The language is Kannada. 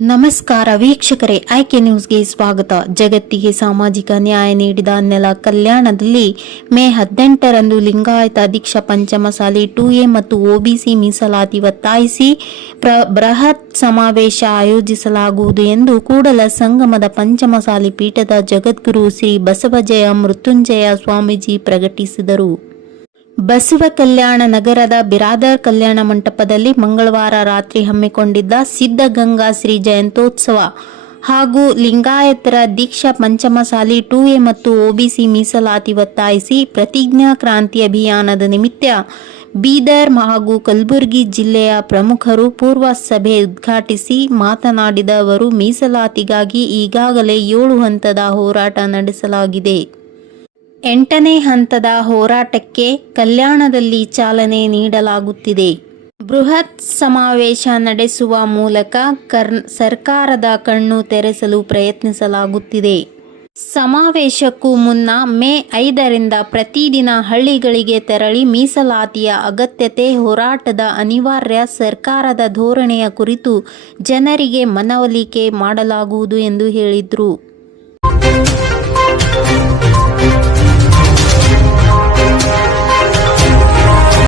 ನಮಸ್ಕಾರ ವೀಕ್ಷಕರೇ, ಆಯ್ಕೆ ನ್ಯೂಸ್ಗೆ ಸ್ವಾಗತ. ಜಗತ್ತಿಗೆ ಸಾಮಾಜಿಕ ನ್ಯಾಯ ನೀಡಿದ ನೆಲ ಕಲ್ಯಾಣದಲ್ಲಿ ಮೇ ಹದಿನೆಂಟರಂದು ಲಿಂಗಾಯತ ದೀಕ್ಷಾ ಪಂಚಮಸಾಲಿ ಟು ಎ ಮತ್ತು ಒಬಿಸಿ ಮೀಸಲಾತಿ ಒತ್ತಾಯಿಸಿ ಪ್ರ, ಬೃಹತ್ ಸಮಾವೇಶ ಆಯೋಜಿಸಲಾಗುವುದು ಎಂದು ಕೂಡಲ ಸಂಗಮದ ಪಂಚಮಸಾಲಿ ಪೀಠದ ಜಗದ್ಗುರು ಶ್ರೀ ಬಸವಜಯ ಮೃತ್ಯುಂಜಯ ಸ್ವಾಮೀಜಿ ಪ್ರಕಟಿಸಿದರು. ಬಸವ ಕಲ್ಯಾಣ ನಗರದ ಬಿರಾದರ್ ಕಲ್ಯಾಣ ಮಂಟಪದಲ್ಲಿ ಮಂಗಳವಾರ ರಾತ್ರಿ ಹಮ್ಮಿಕೊಂಡಿದ್ದ ಸಿದ್ಧಗಂಗಾ ಶ್ರೀ ಜಯಂತೋತ್ಸವ ಹಾಗೂ ಲಿಂಗಾಯತರ ದೀಕ್ಷಾ ಪಂಚಮಸಾಲಿ ಟು ಎ ಮತ್ತು ಒಬಿಸಿ ಮೀಸಲಾತಿ ಒತ್ತಾಯಿಸಿ ಪ್ರತಿಜ್ಞಾ ಕ್ರಾಂತಿ ಅಭಿಯಾನದ ನಿಮಿತ್ತ ಬೀದರ್ ಹಾಗೂ ಕಲಬುರಗಿ ಜಿಲ್ಲೆಯ ಪ್ರಮುಖರು ಪೂರ್ವ ಸಭೆ ಉದ್ಘಾಟಿಸಿ ಮಾತನಾಡಿದ ಅವರು, ಮೀಸಲಾತಿಗಾಗಿ ಈಗಾಗಲೇ ಏಳು ಹಂತದ ಹೋರಾಟ ನಡೆಸಲಾಗಿದೆ. ಎಂಟನೇ ಹಂತದ ಹೋರಾಟಕ್ಕೆ ಕಲ್ಯಾಣದಲ್ಲಿ ಚಾಲನೆ ನೀಡಲಾಗುತ್ತಿದೆ. ಬೃಹತ್ ಸಮಾವೇಶ ನಡೆಸುವ ಮೂಲಕ ಕರ್ ಸರ್ಕಾರದ ಕಣ್ಣು ತೆರೆಸಲು ಪ್ರಯತ್ನಿಸಲಾಗುತ್ತಿದೆ. ಸಮಾವೇಶಕ್ಕೂ ಮುನ್ನ ಮೇ ಐದರಿಂದ ಪ್ರತಿದಿನ ಹಳ್ಳಿಗಳಿಗೆ ತೆರಳಿ ಮೀಸಲಾತಿಯ ಅಗತ್ಯತೆ ಹೋರಾಟದ ಅನಿವಾರ್ಯ ಸರ್ಕಾರದ ಧೋರಣೆಯ ಕುರಿತು ಜನರಿಗೆ ಮನವೊಲಿಕೆ ಮಾಡಲಾಗುವುದು ಎಂದು ಹೇಳಿದರು.